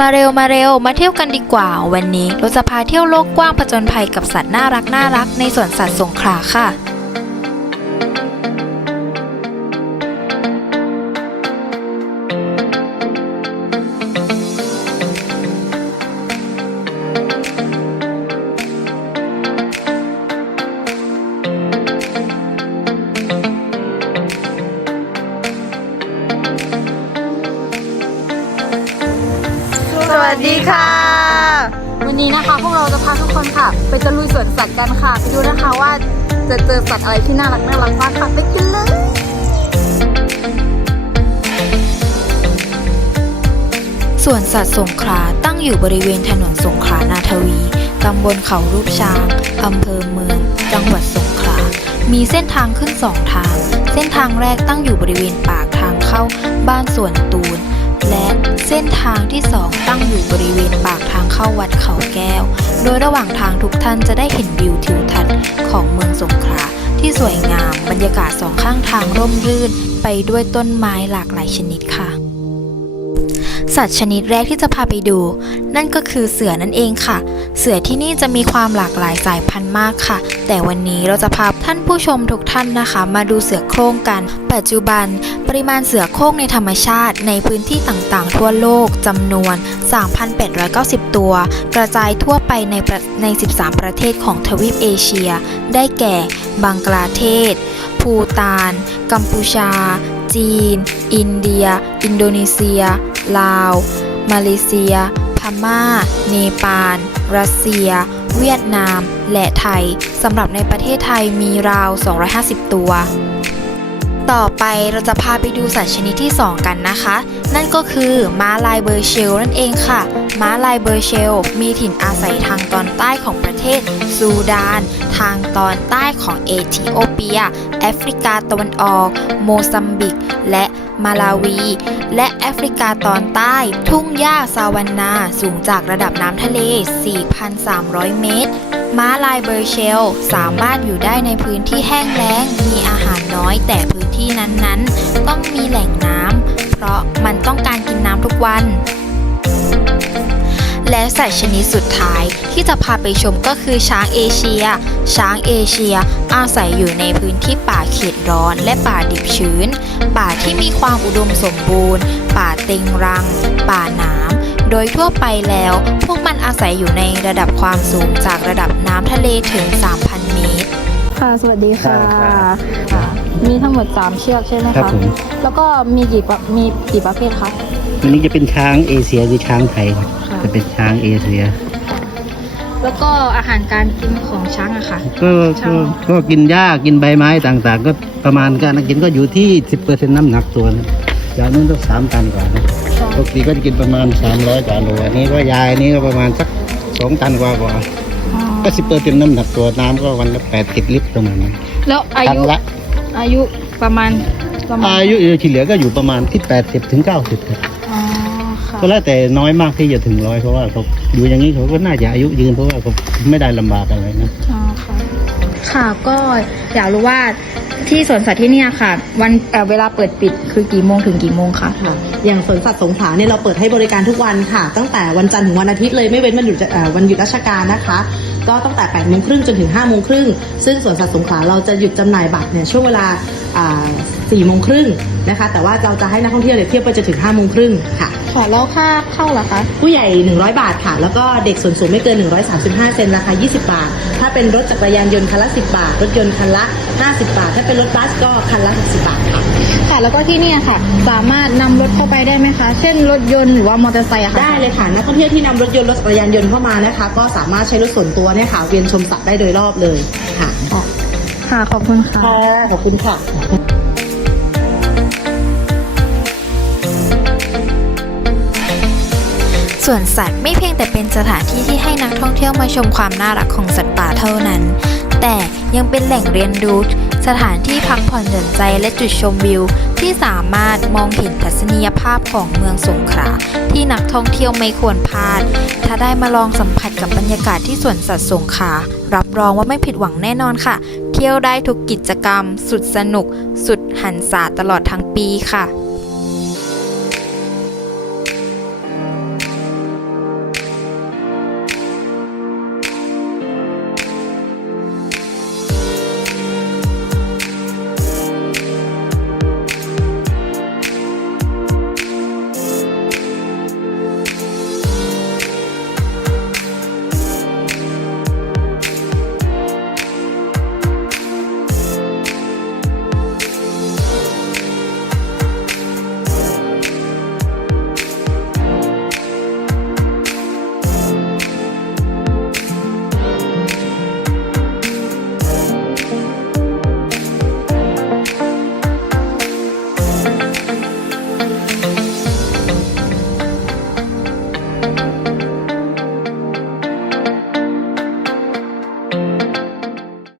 มาเร็วมาเร็วมาเที่ยวกันดีกว่า วันนี้เราจะพาเที่ยวโลกกว้างผจญภัยกับสัตว์น่ารักน่ารักในสวนสัตว์สงขลาค่ะ วัสดีค่ะ วันนี้นะคะพวกเราจะพาทุกคนค่ะ ไปตะลุยสวนสัตว์กันค่ะไปดูนะคะว่าจะเจอสัตว์อะไรที่น่ารักน่ารักบ้างค่ะไปกันเลยสวนสัตว์สงขลาตั้งอยู่บริเวณถนนสงขลานาทวี ตำบลเขารูปช้าง อำเภอเมือง จังหวัดสงขลา มีเส้นทางขึ้นสองทาง เส้นทางแรกตั้งอยู่บริเวณปากทางเข้าบ้านสวนตูน เส้นทางที่สองตั้งอยู่บริเวณปากทางเข้าวัดเขาแก้ว โดยระหว่างทางทุกท่านจะได้เห็นวิวทิวทัศน์ของเมืองสงขลาที่สวยงาม บรรยากาศสองข้างทางร่มรื่น ไปด้วยต้นไม้หลากหลายชนิดค่ะ สัตว์ชนิดแรกที่จะพาไปดู นั่นก็คือเสือนั่นเองค่ะ เสือที่นี่จะมีความหลากหลายสายพันธุ์มากค่ะ แต่วันนี้เราจะพาท่านผู้ชมทุกท่านนะคะ มาดูเสือโคร่งกัน ปัจจุบัน ปริมาณเสือโคร่งในธรรมชาติ ในพื้นที่ต่างๆ ทั่วโลกจำนวน 3,890 ตัว กระจายทั่วไปในใน 13 ประเทศของทวีปเอเชีย ได้แก่ บังกลาเทศ ภูตาน กัมพูชาจีน อินเดีย อินโดนีเซีย ลาว มาเลเซีย พม่า เนปาล รัสเซีย เวียดนาม และไทย สำหรับในประเทศไทยมีราว 250 ตัว ต่อไปเราจะพาไปดูสัตว์ชนิดที่ 2 กันนะคะ นั่นก็คือม้าลายเบอร์เชลนั่นเองค่ะ ม้าลายเบอร์เชล มีถิ่นอาศัยทางตอนใต้ของประเทศซูดาน ทางตอนใต้ของเอธิโอเปีย แอฟริกาตะวันออก โมซัมบิก และ มาลาวี และแอฟริกาตอนใต้ ทุ่งหญ้าซาวันนาสูงจากระดับน้ำทะเล 4,300 เมตร ม้าลายเบอร์เชล สามารถอยู่ได้ในพื้นที่แห้งแล้ง มีอาหารน้อยแต่พื้นที่นั้นๆ ต้องมีแหล่งน้ำเพราะมันต้องการกินน้ำทุกวัน และสัตว์ชนิดสุดท้ายที่จะพาไปชมก็คือช้างเอเชีย ช้างเอเชีย อาศัยอยู่ในพื้นที่ป่าเขตร้อนและป่าดิบชื้น ป่าที่มีความอุดมสมบูรณ์ ป่าเต็งรัง ป่าหนามโดยทั่วไปแล้ว พวกมันอาศัยอยู่ในระดับความสูงจากระดับน้ำทะเลถึง 3,000 เมตร ค่ะ สวัสดีค่ะได้ครับค่ะมีทั้งหมด 3 เชือกใช่ไหมครับคะผม แล้วก็มีกี่ประมีกี่ประเภทคะอันนี้จะเป็นช้างเอเชียคือช้างไทยครับค่ะ จะเป็นช้างเอเชีย แล้วก็อาหารการกินของช้างอะค่ะ ก็ช้าก็งก็กินหญ้ากินใบไม้ต่างๆ ก็ประมาณการกินก็อยู่ที่ 10%น้ำหนักตัวนะจากนู้นต้องสามตันกว่านะปกติก็จะกินประมาณ 300กว่าโลอันนี้ก็ยายนี่ก็ประมาณสักสองตันกว่ากว่าอ๋อก็สิบเปอร์เซ็นต์น้ำหนักตัวน้ำก็วันละแปดสิบลิตรประมาณนั้นแล้วอาตันยุละอายุประมาณประมาณอายุเฉลี่ยก็อยู่ประมาณที่80ถึง90ครับอ๋อค่ะ ก็แล้วแต่น้อยมากที่จะถึงร้อยเพราะว่าเขาอยู่อย่างนี้เขาก็น่าจะอายุยืนเพราะว่าเขาไม่ได้ลำบากอะไรนะอ๋อค่ะค่ะก็อยากรู้ว่าที่สวนสัตว์ที่เนี่ยค่ะ วันเอ่อเวลาเปิดปิดคือกี่โมงถึงกี่โมงคะค่ะอย่างสวนสัตว์สงขลาเนี่ยเราเปิดให้บริการทุกวันค่ะ ตั้งแต่วันจันทร์ถึงวันอาทิตย์เลยไม่เว้นวันหยุดเอ่อวันหยุดราชการนะคะก็ตั้งแต่8ปดโมงครึ่งจนถึง5้าโมงครึ่งซึ่งสวนสัตว์สงขลาเราจะหยุดจำหน่ายบัตรเนี่ยช่วงเวลาสี่โมงครึ่งนะคะ แต่ว่าเราจะให้นักท่องเที่ยวเนี่ยเที่ยวไปจนถึง5้าโมงครึ่งค่ะค่ะแล้วค่าเข้าล่ะคะ ผู้ใหญ่ 100 บาทค่ะ แล้วก็เด็กส่วนสูงไม่เกิน 135 เซนราคา 20 บาท ถ้าเป็นรถจักรยานยนต์คันละ 10 บาท รถยนต์คันละ 50 บาท ถ้าเป็นรถบัสก็คันละ 60 บาทค่ะค่ะ แล้วก็ที่เนี่ยค่ะ สามารถนำรถเข้าไปได้ไหมคะ เช่นรถยนต์หรือว่ามอเตอร์ไซค์อะค่ะได้เลยค่ะนักท่องเที่ยวที่นำรถยนต์รถจักรยานยนต์เข้ามานะคะ ก็สามารถใช้รถส่วนตัวเนี่ยค่ะเวียนชมสัตว์ได้โดยรอบเลยค่ะค่ะ ขอบคุณค่ะ ค่ะขอบคุณค่ะส่วนสัตว์ไม่เพียงแต่เป็นสถานที่ที่ให้นักท่องเที่ยวมาชมความน่ารักของสัตว์ป่าเท่านั้น แต่ยังเป็นแหล่งเรียนรู้ สถานที่พักผ่อนหย่อนใจและจุดชมวิว ที่สามารถมองเห็นทัศนียภาพของเมืองสงขลาที่นักท่องเที่ยวไม่ควรพลาด ถ้าได้มาลองสัมผัสกับบรรยากาศที่สวนสัตว์สงขลารับรองว่าไม่ผิดหวังแน่นอนค่ะ เที่ยวได้ทุกกิจกรรม สุดสนุก สุดหันษาตลอดทั้งปีค่ะ